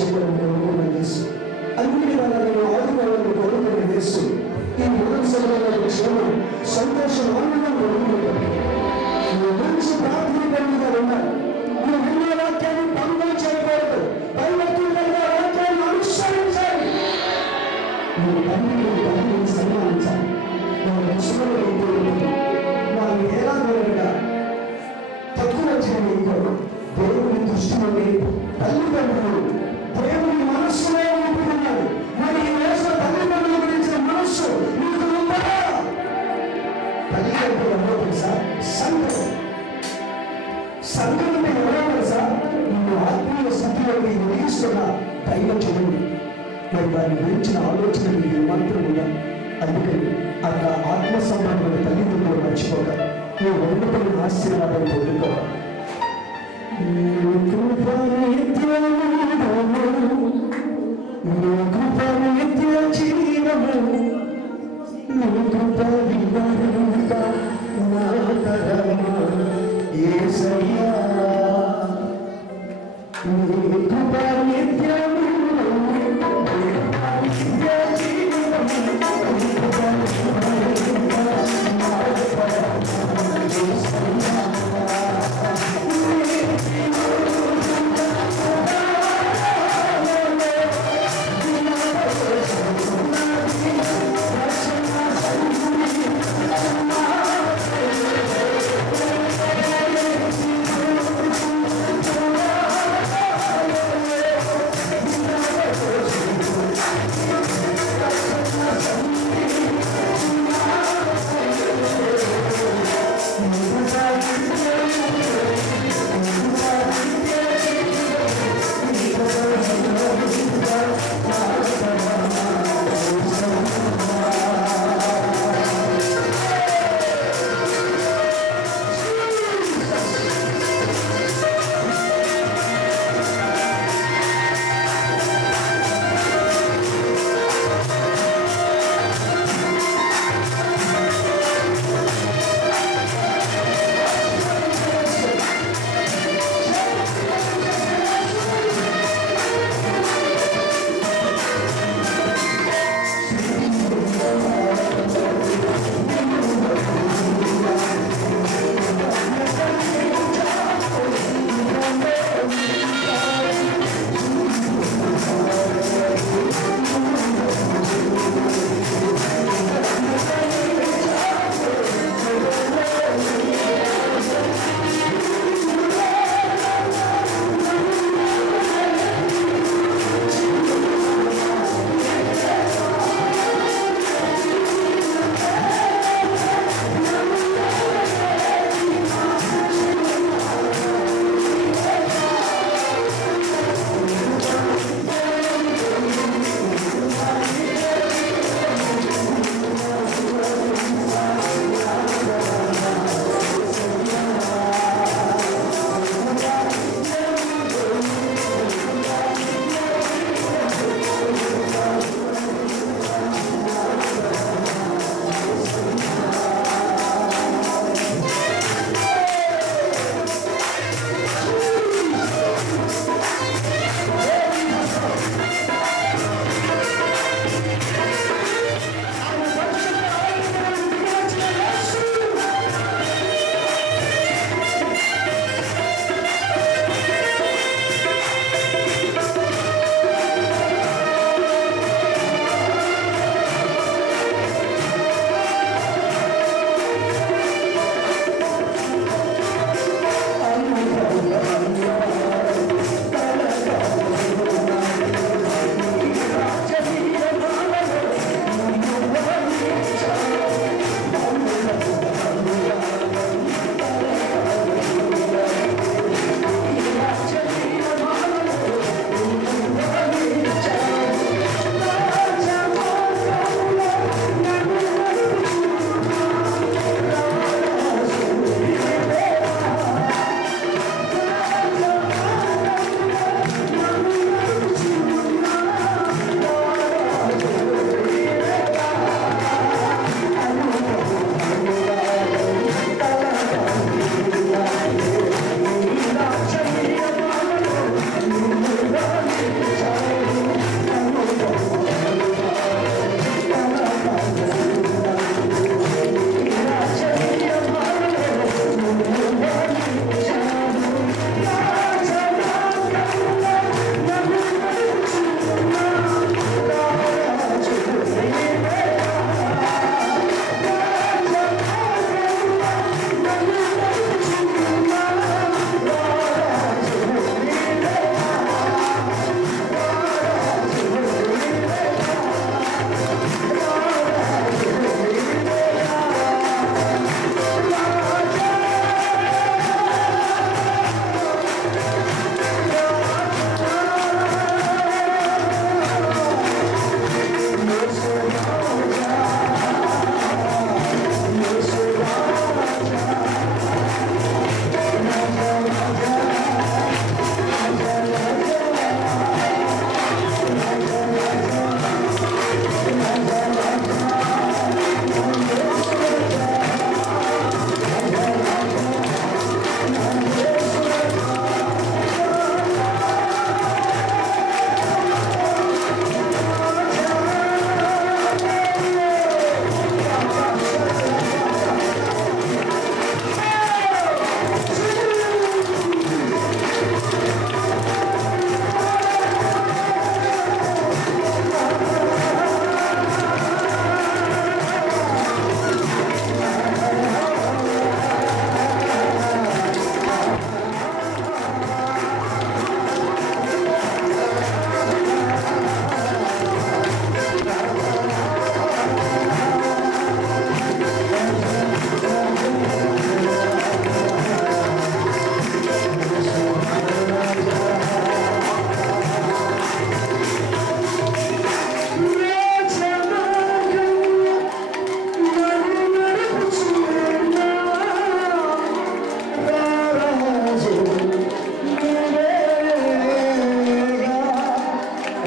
చేయడానికి అనుకున్నాను యేసు. అందుకే నేను ఆదుకోవాలని కోరుకున్న యేసు ఈ మొదటి సమయంలో క్షేమం సంతోషం ఆనందం కోరుకుంటాను. నువ్వు మంచి ప్రార్థన కలిగిగా ఉండాలి. నువ్వు విన్న వాక్యాన్ని భంగం చేయకూడదు. దైవత్వంగా వాక్యాన్ని అనుసరించాలి. నువ్వు తండ్రిని సన్మానించాలి. నువ్వు విషయంలో వాళ్ళు ఏలాగా తక్కువ చేయకూడదు. దేవుని దృష్టిలోని తల్లిదండ్రులు దేవుని మనస్సులో ఉంటున్నాడు. మరి ఈ రోజు తల్లిదండ్రుల గురించి మనస్సు నీకు ఉందా? తల్లిదండ్రులు ఎవరో తెలుసా? సంఘం ఎవరో తెలుసా? నువ్వు ఆత్మీయ స్థితిలోకి నిలిస్తున్న దైవ చూడండి. మరి వారి గురించిన ఆలోచన నీకు మాత్రం ఉందా? అందుకని అక్కడ ఆత్మ సంబంధమైన తల్లిదండ్రులు మర్చిపోక నువ్వు వండుకున్న ఆశీర్వాదం పొందుకోవాలి.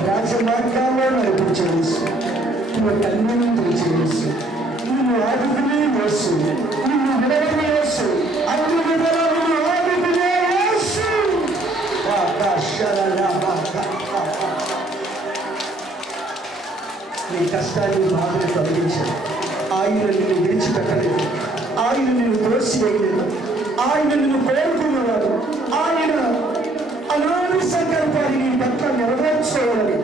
రాజమార్గాల్లో నడిపించే యేసు, నువ్వు కన్నులను తెరిచే యేసు, నిన్ను ఆదుకునే యేసు, నిన్ను విడవని యేసు, అన్ని విధాలను ఆదుకునే యేసు. నీ కష్టాన్ని బాధను తొలగించాడు. ఆయన నిన్ను విడిచిపెట్టలేదు, ఆయన నిన్ను తోసివేయలేదు, ఆయన నిన్ను కోరుకున్నవాడు. ఆయన అలాంటి సంకల్పాన్ని నీ పట్ల నెరవేర్చుకోవాలని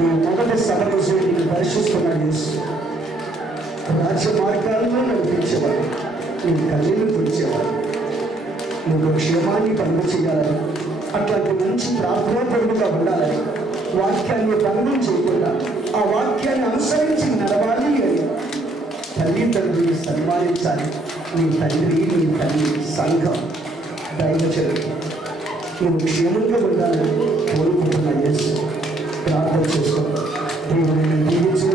ఈ మొదటి సభ రోజు నిన్ను దర్శిస్తున్నాడు యేసు. రాజ్య మార్గాల్లో నడిపించేవాడు, నీ కన్నీళ్లు తుడిచేవాడు. నువ్వు క్షేమాన్ని పండుగ చేయాలని, అట్లాంటి మంచి ప్రార్థనాపరుడుగా ఉండాలని, వాక్యాన్ని భంగం చేయకుండా ఆ వాక్యాన్ని అనుసరించి నడవాలి అని తల్లిదండ్రులు సన్మానించాలి. నీ తండ్రి, నీ తల్లి, సంఘం, దైవజనులు నువ్వు క్షేమంగా ఉండాలని కోరుకుంటున్నా యేసు. ప్రార్థన చేసుకో. దేవుని దీవించు.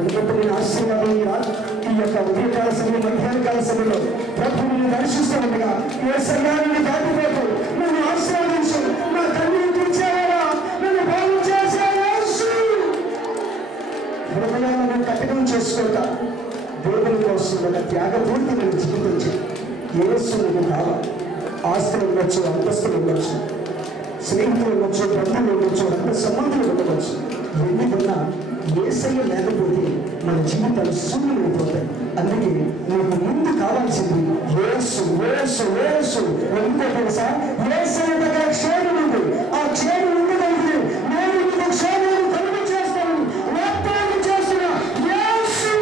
ఉండబడిన ఆశీర్వాదం ఈ యొక్క ఉదయకాల సమయం, మధ్యాహ్న కాల సమయంలో ప్రభువుని దర్శిస్తుండగా ఏ సమయాన్ని దాటిపోతూ నన్ను ఆశీర్వదించు, నా కన్నీరు తుడిచేవాడా, నన్ను బాగు చేసే యేసు. హృదయాలను కఠినం చేసుకుంటా దేవుని కోసం ఒక త్యాగపూర్తిని జీవించి యేసు నువ్వు కావాలి. ఆస్తులు ఉండొచ్చు, అంతస్తులు ఉండొచ్చు, స్నేహితులు ఉండొచ్చు, బంధువులు ఉండొచ్చు, రక్త సంబంధులు ఉండవచ్చు. ఎన్ని ఉన్నా యేసయ్య లేకపోతే మన జీవితాలు శూన్యమైపోతాయి. అందుకే నీకు ముందు కావాల్సింది యేసు, యేసు, యేసు. ఎందుకో తెలుసా? యేసయ్య దగ్గర క్షేమం ఉంది. ఆ క్షేమం ఉండగలిగితే నేను నీకు క్షేమాన్ని కలుగు చేస్తాను. వాగ్దానం చేస్తున్నా యేసు.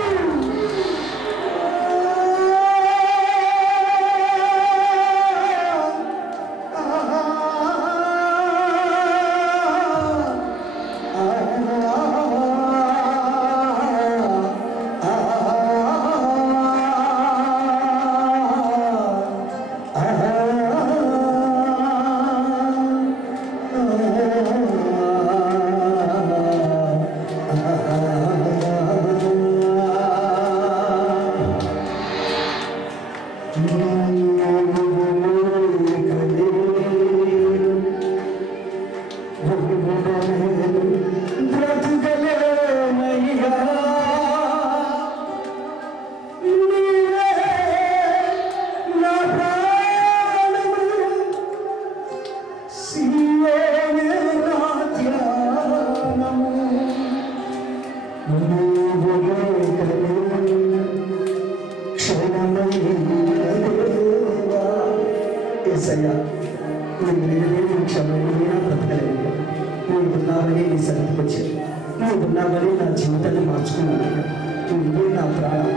నువ్వున్నావని నా జీవితాన్ని మార్చుకున్నాను. నువ్వే నా ప్రాణం,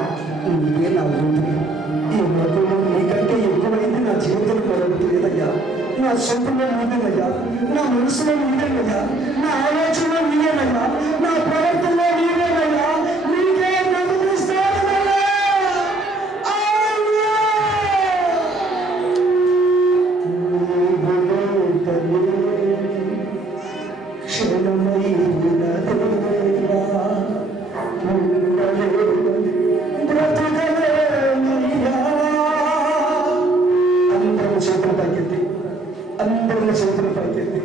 నువ్వే నా ఊపిరి. ఈ లోకంలో నీకంటే ఎక్కువైంది నా జీవితంలో మరొకటి లేదయ్యా. నా సొంతంలో నీదేనయ్యా, నా మనసులో నీదేనయ్యా, నా ఆలోచనలో నీదేనయ్యా, నా ప్రవర్తనలో నీదేనయ్యా. నీకే నమ్మిస్తానయ్యా. అందరిని చేతులు పైకెత్తి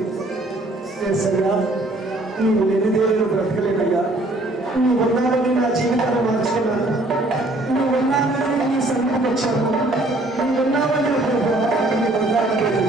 ఏసయ్యా, నువ్వు లేని దేవుని బ్రతకలేనయ్యా. నువ్వు ఉన్నావని నా జీవితాన్ని మార్చుకున్నాను. నువ్వు ఉన్నావని నీ సన్నిధికి వచ్చాను. నువ్వు ఉన్నావని నువ్వు ఉన్నావని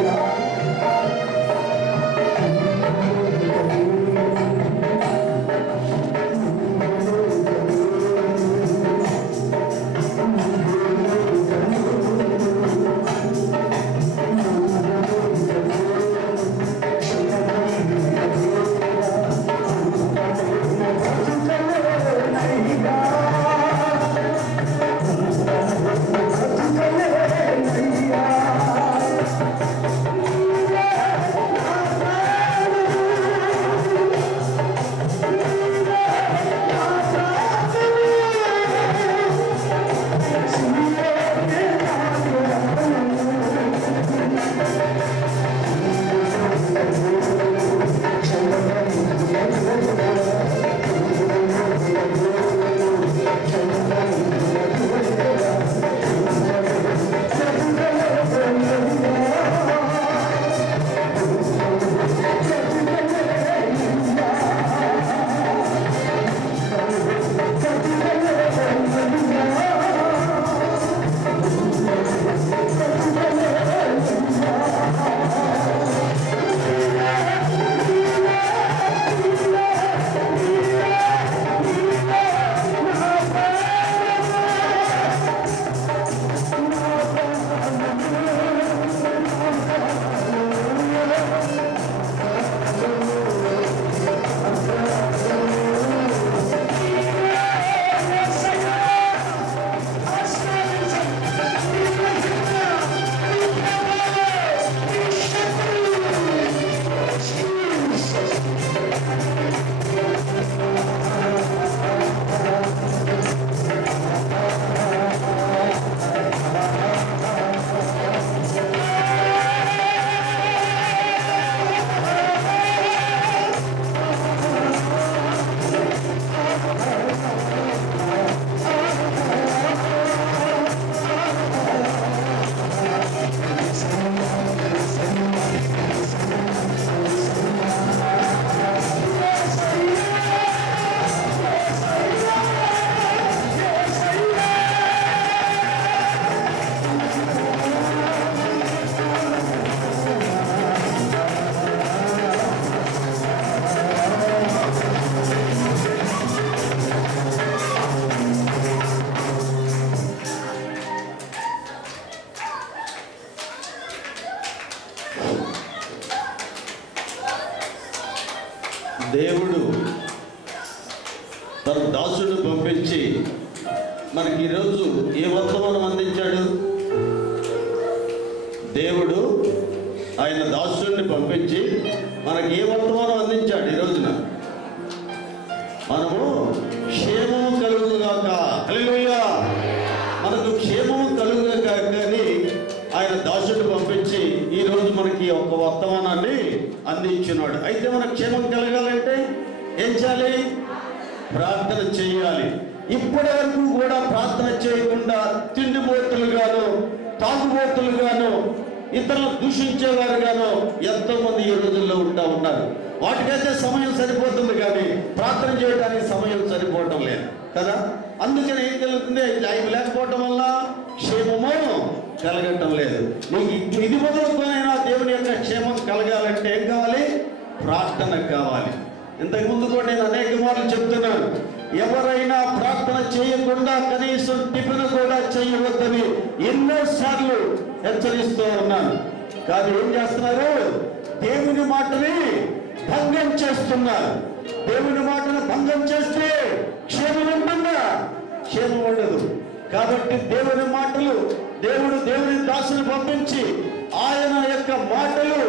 Yeah. దేవుడు తన దాసుడిని పంపించి మనకి ఈరోజు ఏ వర్తమానం అందించాడు? దేవుడు ఆయన దాసుడిని పంపించి మనకి ఏ వర్తమానం అందించాడు? ఈ రోజున మనము క్షేమము కలుగుగాక, హల్లెలూయా, మనకు క్షేమము కలుగుగాక అని ఆయన దాసుడిని పంపించి ఈరోజు మనకి ఒక వర్తమానాన్ని అందించున్నాడు. అయితే మనకు క్షేమం కలగాలంటే ఏం చేయాలి? ప్రార్థన చేయాలి. ఇప్పటి వరకు కూడా ప్రార్థన చేయకుండా తిండిబోతులుగాను, తాగుబోతులుగాను, ఇతరులు దూషించేవారుగాను ఎంతో మంది ఈ రోజుల్లో ఉన్నారు. వాటికైతే సమయం సరిపోతుంది, కానీ ప్రార్థన చేయడానికి సమయం సరిపోవటం లేదు కదా. అందుకని ఏం జరుగుతుంది? అవి లేకపోవటం వల్ల క్షేమము కలగటం లేదు. నీకు ఇది మొదలుకొనైనా దేవుని యొక్క క్షేమం కలగాలంటే ఏం కావాలి? ప్రార్థన కావాలి. ఇంతకుముందు కూడా నేను అనేక మార్లు చెప్తున్నాను, ఎవరైనా ప్రార్థన చేయకుండా కనీసం టిఫిన్ కూడా చేయవద్దని ఎన్నోసార్లు హెచ్చరిస్తూ ఉన్నాను. కానీ ఏం చేస్తున్నారు? దేవుని మాటని భంగం చేస్తున్నారు. దేవుని మాటను భంగం చేస్తే క్షేమం ఉంటుందా? క్షేమం ఉండదు. కాబట్టి దేవుని మాటలు, దేవుని దాసుని పంపించి ఆయన యొక్క మాటలు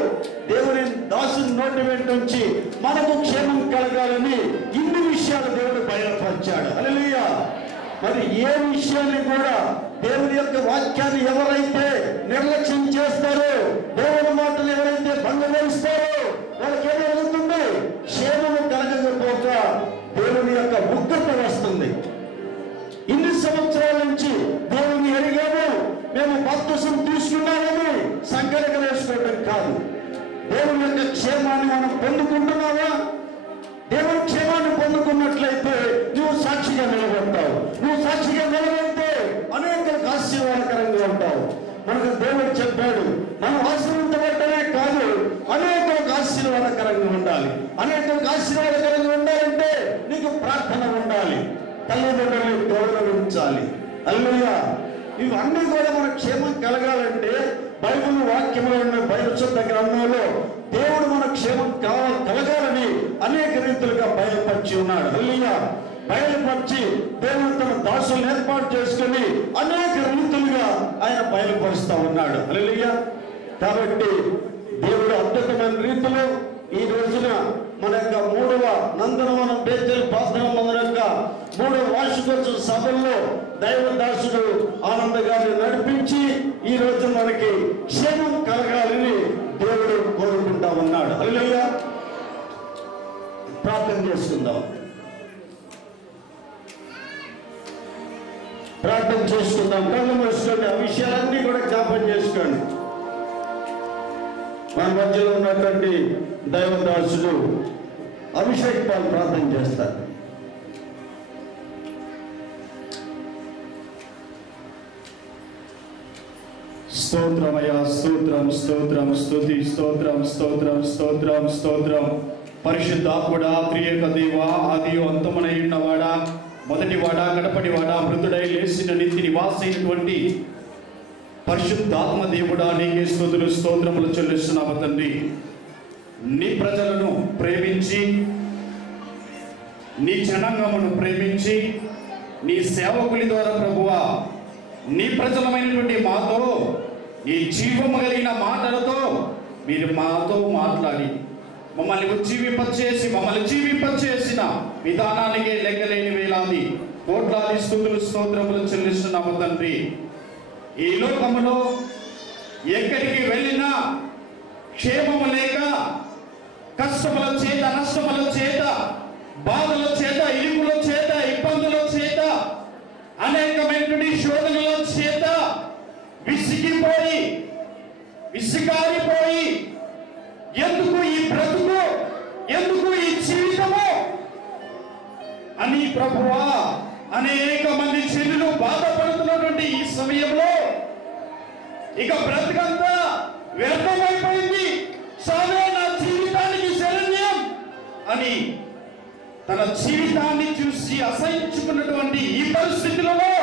దేవుని దాసుని నోటి వెంటుంచి మనకు క్షేమం కలగాలని ఇన్ని విషయాలు దేవుడు బయలుపరిచాడు. హల్లెలూయా. మరి ఏ విషయాన్ని కూడా దేవుని యొక్క వాక్యాన్ని ఎవరైతే నిర్లక్ష్యం చేస్తారో, దేవుని మాటలు ఎవరైతే భంగపరుస్తారో వాళ్ళకి ఏం జరుగుతుంది? క్షేమము కలగకపోక దేవుని యొక్క ఉగ్రత వస్తుంది. ఇన్ని సంవత్సరాల నుంచి దేవుని ఎరిగాము, మేము బాప్తిసం తీసుకున్నామని సంకల్పం వేసుకోవటం కాదు. దేవుని యొక్క క్షేమాన్ని మనం పొందుకుంటున్నావా? దేవుని క్షేమాన్ని పొందుకున్నట్లయితే నువ్వు సాక్షిగా నిలబడతావు. నువ్వు సాక్షిగా నిలబడితే అనేకలకు ఆశీర్వాదకరంగా ఉంటావు. మనకు దేవుడు చెప్పాడు, మనం ఆశీర్వదించబడటమే కాదు, అనేకలకు ఆశీర్వాదకరంగా ఉండాలి. అనేకలకు ఆశీర్వాదకరంగా ఉండాలంటే నీకు ప్రార్థన ఉండాలి, తల్లిదండ్రులను గౌరవించాలి. హల్లెలూయా. ఇవన్నీ కూడా మన క్షేమం కలగాలంటే బైబిల్ వాక్యంలో ఉన్న పరిశుద్ధ గ్రంథంలో దేవుడు మన క్షేమం కలగాలని అనేక రీతులుగా బయలుపరిచి ఉన్నాడు. హల్లెలూయా. బయలుపరిచి దేవుడు తన దాసులను ఏర్పాటు చేసుకుని అనేక రీతులుగా ఆయన బయలుపరుస్తూ ఉన్నాడు. హల్లెలూయా. కాబట్టి దేవుడు అద్భుతమైన రీతిలో ఈ రోజున మన యొక్క 3వ నందనవనం బేతేలు ప్రార్థన మందిరం యొక్క 3వ వార్షికోత్సవ సభల్లో దైవ దాసుడు ఆనంద్ గారిని నడిపించి ఈ రోజు మనకి క్షేమం కలగాలని దేవుడు కోరుకుంటా ఉన్నాడు. హల్లెలూయా. ప్రార్థన చేసుకుందాం. ప్రార్థన చేసుకుందాం. కళ్ళు మూసుకోండి. ఆ విషయాలన్నీ కూడా జ్ఞాపకం చేసుకోండి. మన మధ్యలో ఉన్నటువంటి దైవదాసుడు అభిషేక్ పాల్ ప్రార్థన చేస్తారు. స్తోత్రమయ, స్తోత్రం, స్తోత్రం, స్తుతి, స్తోత్రం, స్తోత్రం, స్తోత్రం, స్తోత్రం. పరిశుద్ధాత్ముడా, త్రియేక దేవా, ఆది అంతమునై ఉన్నవాడా, మొదటివాడా, కడపటివాడా, మృతుడై లేచిన నిత్య నివాసైనటువంటి పరిశుద్ధాత్మ దేవుడా, నీకే స్తుతులు స్తోత్రములు చెల్లిస్తున్నాము తండ్రి. నీ ప్రజలను ప్రేమించి, నీ జనాంగమును ప్రేమించి, నీ సేవకుల ద్వారా ప్రభువా, నీ ప్రజలమైనటువంటి మాతో ఈ జీవము కలిగిన మాటలతో మీరు మాతో మాట్లాడి మమ్మల్ని జీవింపచేసిన విధానానికి లెక్కలేని వేలాది కోట్లాది స్తుతులు స్తోత్రములు చెల్లిస్తున్నాము తండ్రి. ఈ లోకములో ఎక్కడికి వెళ్ళినా క్షేమము లేక, కష్టముల చేత, నష్టముల చేత, బాధల చేత, ఇరుకుల చేత, ఇబ్బందుల చేత, అనేకమైనటువంటి శోధనల చేత విసిగారిపోయి ఎందుకు ఈ బ్రతుకు, ఎందుకు ఈ జీవితము అని ప్రభువా అనేక మంది చెల్లులు బాధపడుతున్నటువంటి ఈ సమయంలో ఇక బ్రతుకంతా వ్యర్థమైపోయింది, సావే నా జీవితానికి శరణ్యం అని తన జీవితాన్ని చూసి అసహించుకున్నటువంటి ఈ పరిస్థితులలో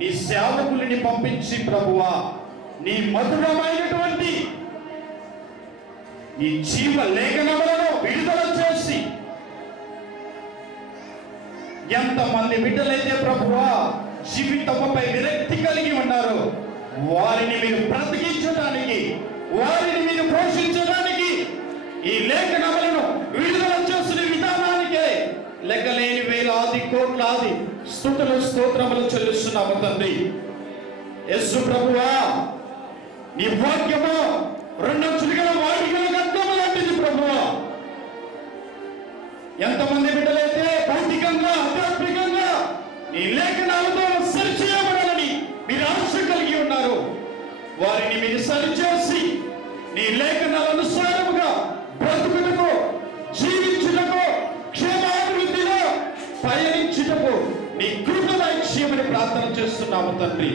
నీ సేవకులని పంపించి ప్రభువా, నీ మధురమైనటువంటి ఈ జీవ లేఖనములను విడుదల చేసి ఎంతమంది బిడ్డలైతే ప్రభువా జీవితముపై విరక్తి కలిగి ఉన్నారు, వారిని మీరు బ్రతికించడానికి, వారిని మీరు పోషించడానికి, ఈ లేఖనములను విడుదల చేసిన విధానానికే లెక్కలేని వేలాది కోట్లాది స్తుతులు స్తోత్రములు చెల్లిస్తున్నాము తండ్రి. యేసు ప్రభువా, నీ వాక్యము రెండంచులు గల వాడిగల గడ్డము లాంటిది ప్రభువా. ఎంతమంది బిడ్డలైతే భౌతికంగా ఆధ్యాత్మికంగా నీ లేఖనాలతో సరిచేయబడాలని మీరు ఆశ కలిగి ఉన్నారు, వారిని మీరు సరిచేసి నీ లేఖనాల అనుసారముగా బ్రతుకుటకు, జీవించుటకు, క్షేమాభివృద్ధిలో పయనించుటకు నీ కృప దయచేయమని ప్రార్థన చేస్తున్నాము తండ్రి.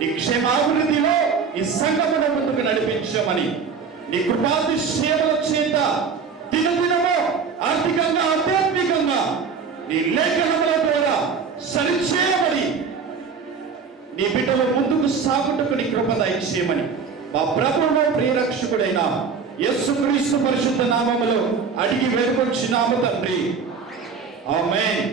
నీ క్షేమాభివృద్ధిలో ఈ సంఘమును ముందుకు నడిపించమని నీ కృపాతిశయముల చేత దినదినము ఆర్థికంగా ఆధ్యాత్మికంగా నీ లేఖనముల ద్వారా సరిచేయమని నీ బిడ్డలు ముందుకు సాగుటకు నీ కృప దయచేయమని మా ప్రభువు ప్రియరక్షకుడైన యేసుక్రీస్తు పరిశుద్ధ నామములో అడిగి వేడుకొంచున్నాము తండ్రి. ఆమేన్.